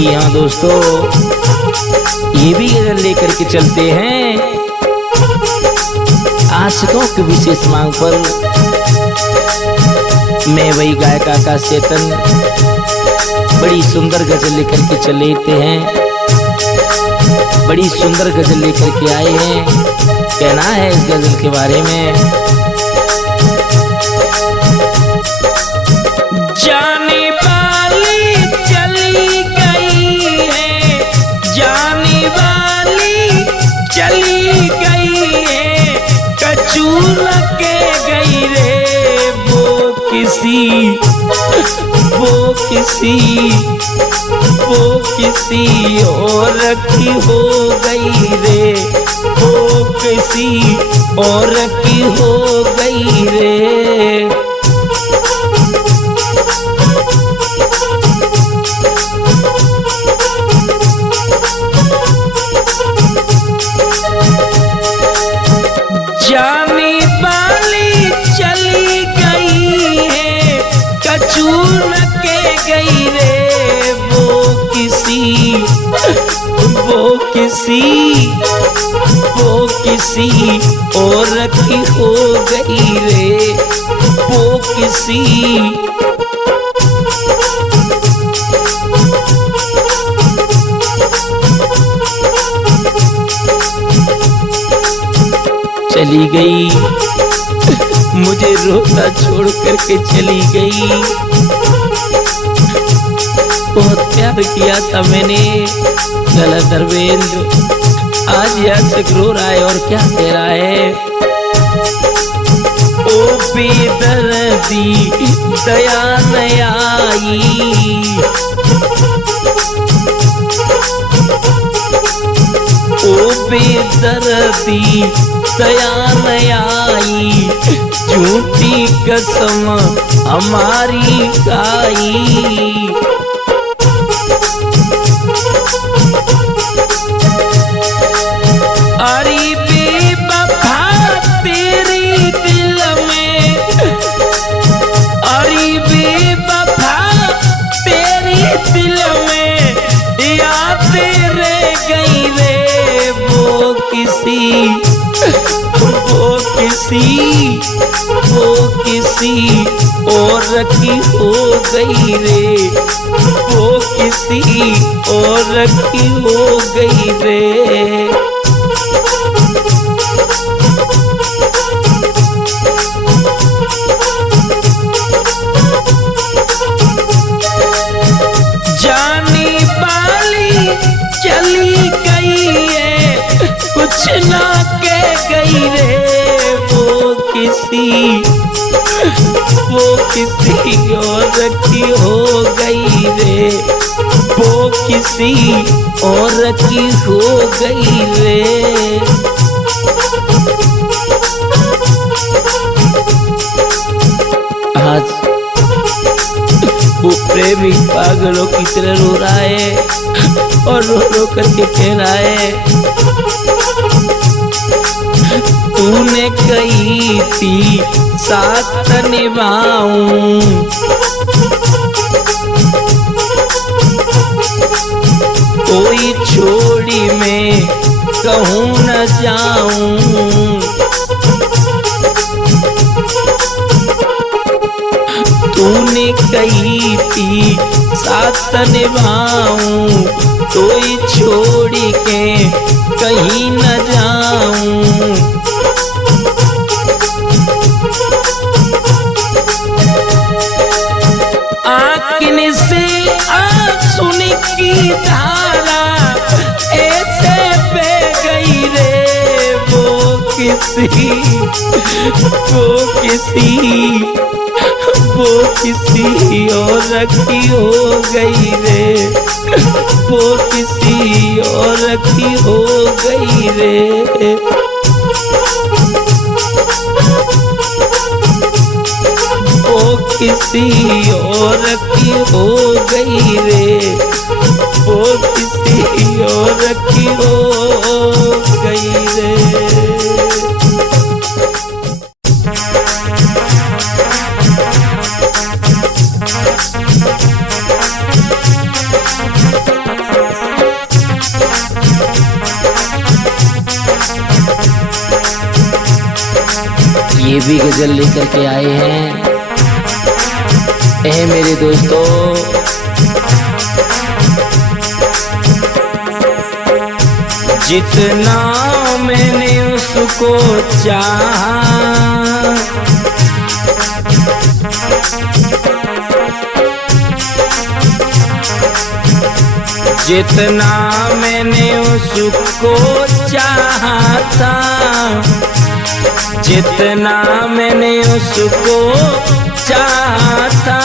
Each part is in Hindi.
जी हाँ दोस्तों, ये भी गजल लेकर के चलते हैं आशिकों की विशेष मांग पर। मैं वही गायक आकाश चेतन बड़ी सुंदर गजल लेकर के चलते हैं, बड़ी सुंदर गजल लेकर के आए हैं। कहना है इस गजल के बारे में। जाने वाली चली गई है, जाने वाली चली गई है, कचूल के गई रे वो किसी और की हो गई रे, वो किसी और की हो गई रे। जाने वाली चली गई है, कचूल के गई रे वो किसी और की हो गई रे, वो किसी। चली गई मुझे रोता छोड़ करके चली गई। बहुत प्यार किया था मैंने, गला धर्मेंद्र आज याद से रो रहा है और क्या कह रहा है। ओ बेदर्दी दया न आई, ओ बेदर्दी दया न आई, झूठी कसम हमारी खाई। अरे बेवफा तेरी दिल में, अरे बेवफा तेरी दिल में याद रह गई रे वो किसी और की हो गई रे, वो किसी और की हो गई रे। जाने वाली चली गई है, कुछ ना कह गई रे वो किसी और की हो गई रे, वो किसी और की हो गई रे। आज वो प्रेमी पागलों की तरह रो रहा है और रो रो करके कह रहा है, तूने कही थी साथ निभाऊं, कोई छोड़ी मैं कहूँ न जाऊं। तूने कही थी साथ निभाऊं, कोई छोड़ के कहीं न जाऊं। आँखों से आंसू की धारा ऐसे बह गई रे वो किसी और की हो गई रे, वो किसी और की हो गई रे। वो किसी और की हो गई रे, वो किसी और की हो गई रे। ये भी गजल लेकर के आए हैं। मेरे दोस्तों, जितना मैंने उसको चाहा, जितना मैंने उसको चाहा था, जितना मैंने उसको चाहा था,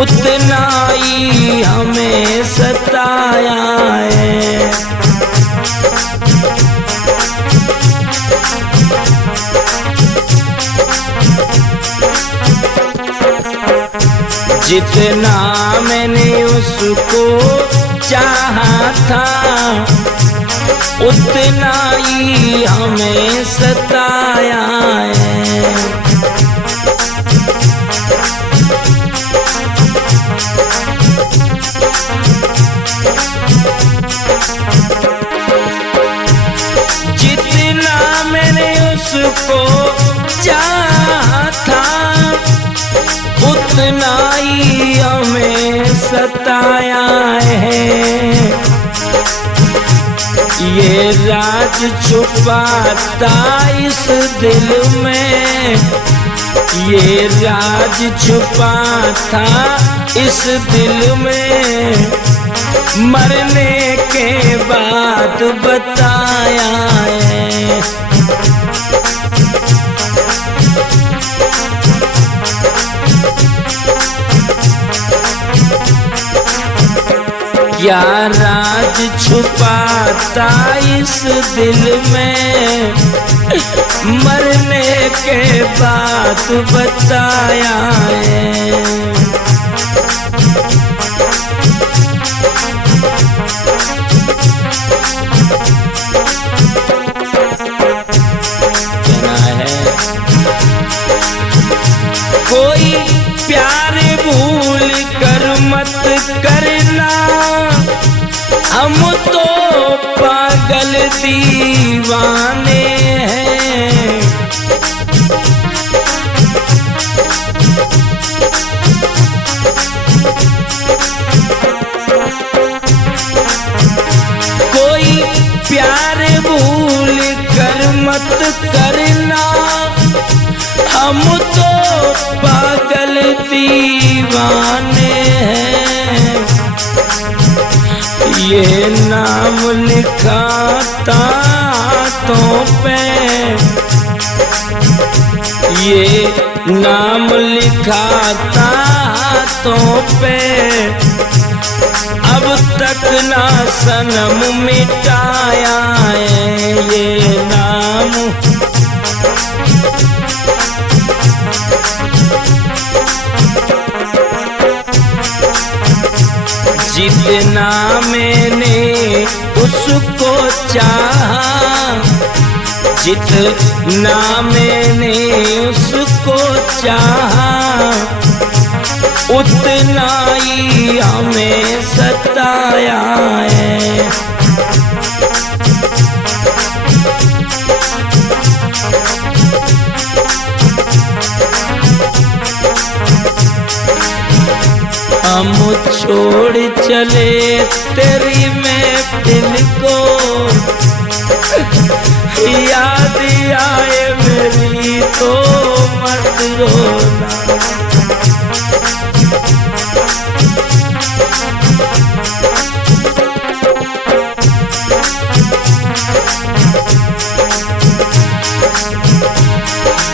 उतना ही हमें सताया है। जितना मैंने उसको चाहा था, उतना ही हमें सताया है। जितना मैंने उसको चाहा था, उतना ही हमें सताया है। ये राज छुपाता इस दिल में, ये राज छुपाता इस दिल में, मरने के बाद बताया है। क्या राज छुपाता इस दिल में, मरने के बाद बताया है। कहना है कोई प्यार भूल कर मत करना, हम तो पागल दीवाने हैं। कोई प्यार भूल कर मत करना, हम तो पागल दीवाने हैं। ये नाम लिखाता हाथों पे, ये नाम लिखाता हाथों पे, अब तक ना सनम मिटाया है ये नाम। जितना मैंने उसको चाहा, जितना मैंने उसको चाहा, उतना ही हमें सताया है। हम छोड़ चले तेरी महफिल को, याद आए मेरी तो मत रोना।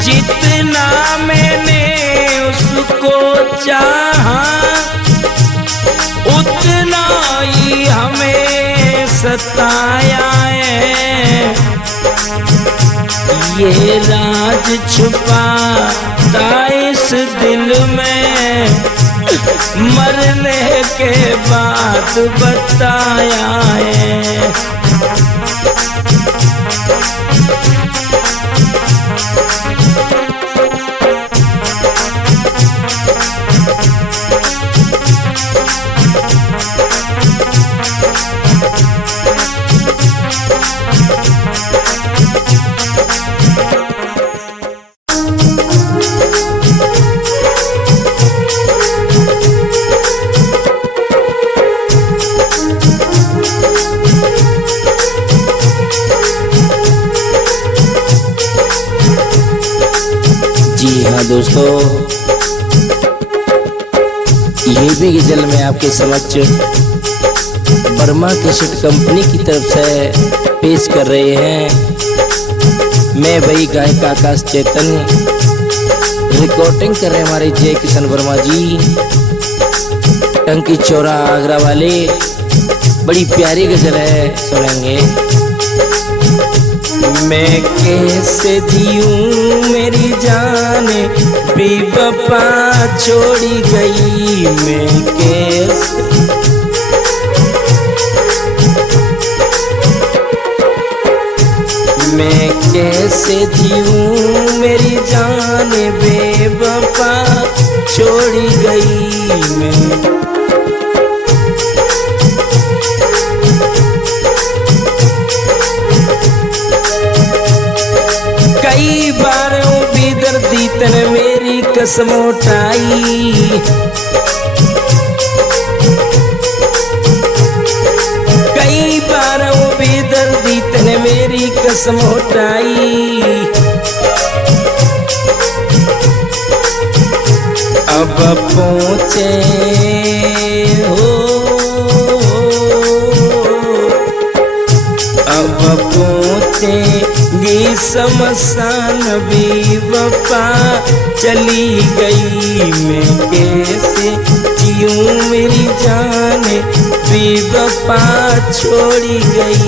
जितना मैंने उसको चाहा, उतना ही हमें सताया है। ये राज छुपाता इस दिल में, मरने के बाद बताया है। दोस्तों, ये भी गजल में आपके समक्ष वर्मा कैसेट कंपनी की तरफ से पेश कर रहे हैं। मैं वही गायक आकाश चेतन, रिकॉर्डिंग कर रहे हैं हमारे जय किशन वर्मा जी, टंकी चौरा आगरा वाले। बड़ी प्यारी गजल है, सुनेंगे। मैं कैसे जीऊं मेरी जान बेवफा छोड़ी गई, मैं कैसे जीऊं मेरी जान बेवफा छोड़ी गई मैं। कई बार भी दर्दी तन मेरी कसम उठाई, कई बार भी दर्दी तन मेरी कसम उठाई। अब पहुँचे हो, अब पहुँचेगी शमशान बेवफा चली गई। मैं कैसे जीऊं मेरी जान बेवफा छोड़ी गई।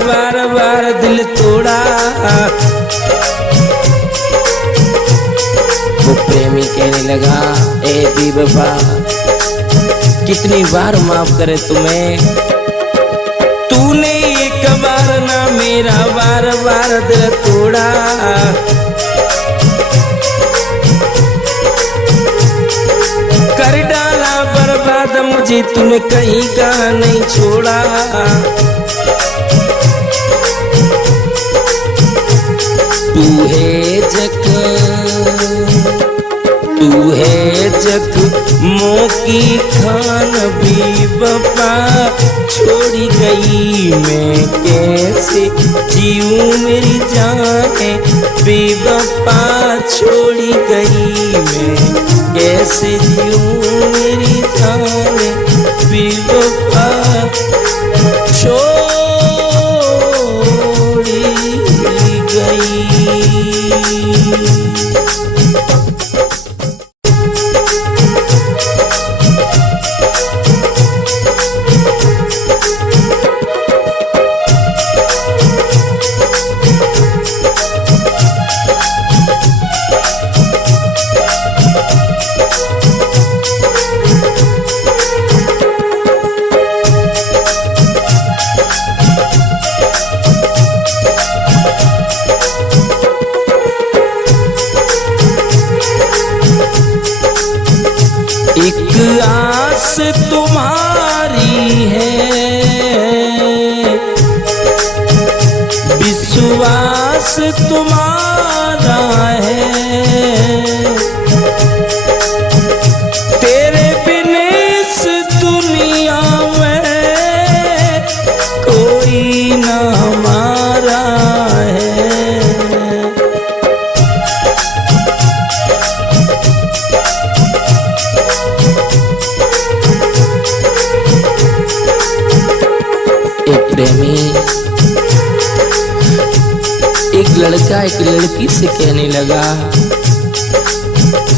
बार बार दिल तोड़ा, वो प्रेमी कहने लगा, ए बेवफा कितनी बार माफ करे तुम्हें, तूने एक बार ना मेरा बार बार दिल तोड़ा। कर डाला बर्बाद मुझे तूने कहीं का नहीं छोड़ा। तू है जख मोकी खान बेवफा छोड़ी गई। मैं कैसे जीऊं मेरी जान बेवफा छोड़ी गई। मैं कैसे जीऊं मेरी जान बेवफा छोड़ी गई। एक आस तुम्हारी है, विश्वास तुम्हारा है, तेरे बिन इस दुनिया में कोई ना हमारा है। प्रेमी एक लड़का एक लड़की से कहने लगा,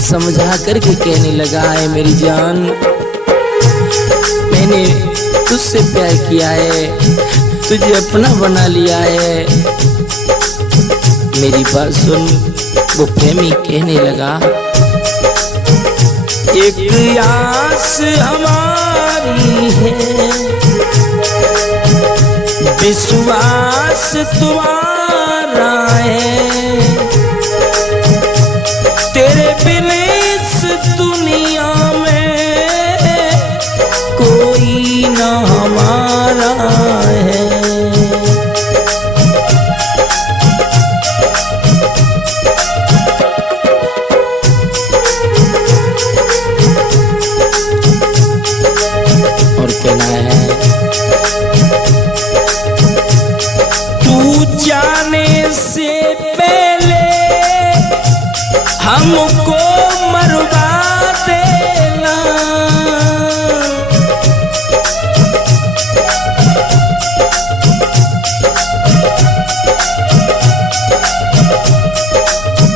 समझा करके कहने लगा, है मेरी जान मैंने तुझसे प्यार किया है, तुझे अपना बना लिया है, मेरी बात सुन। वो प्रेमी कहने लगा, एक आस हमारी है, विश्वास तुम्हारा हमारा है। तेरे बिन इस दुनिया में कोई ना हमारा है। और कहना है, तू जाने से पहले हमको मरवा देना।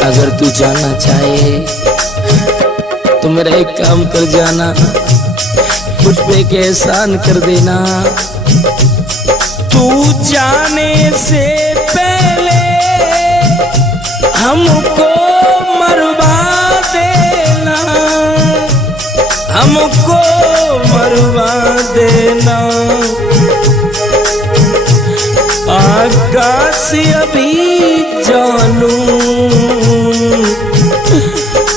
अगर तू जाना चाहे तो मेरा एक काम कर जाना, मुझ पे एक एहसान कर देना। तू जाने से पहले हमको मरवा देना, हमको मरवा देना। आकाश अभी जानूं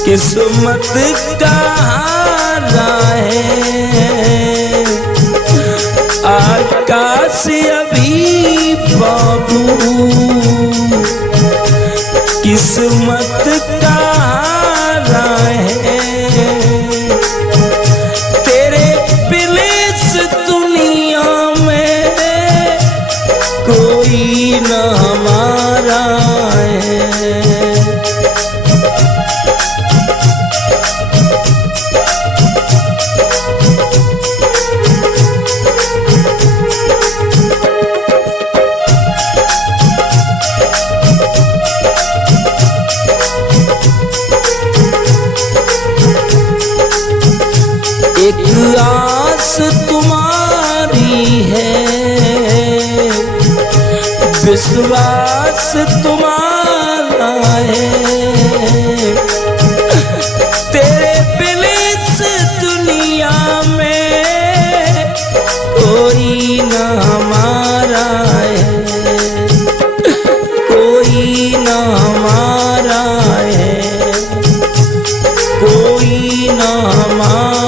किस्मत का हारा है। आकाश अभी बाबू किस्मत का हारा है। तेरे बिन इस दुनिया में कोई न हमारा है। एक आस तुम्हारी है, विश्वास तुम्हारा है। तेरे बिन इस दुनिया में कोई न हमारा है, कोई न हमारा है, कोई न हमारा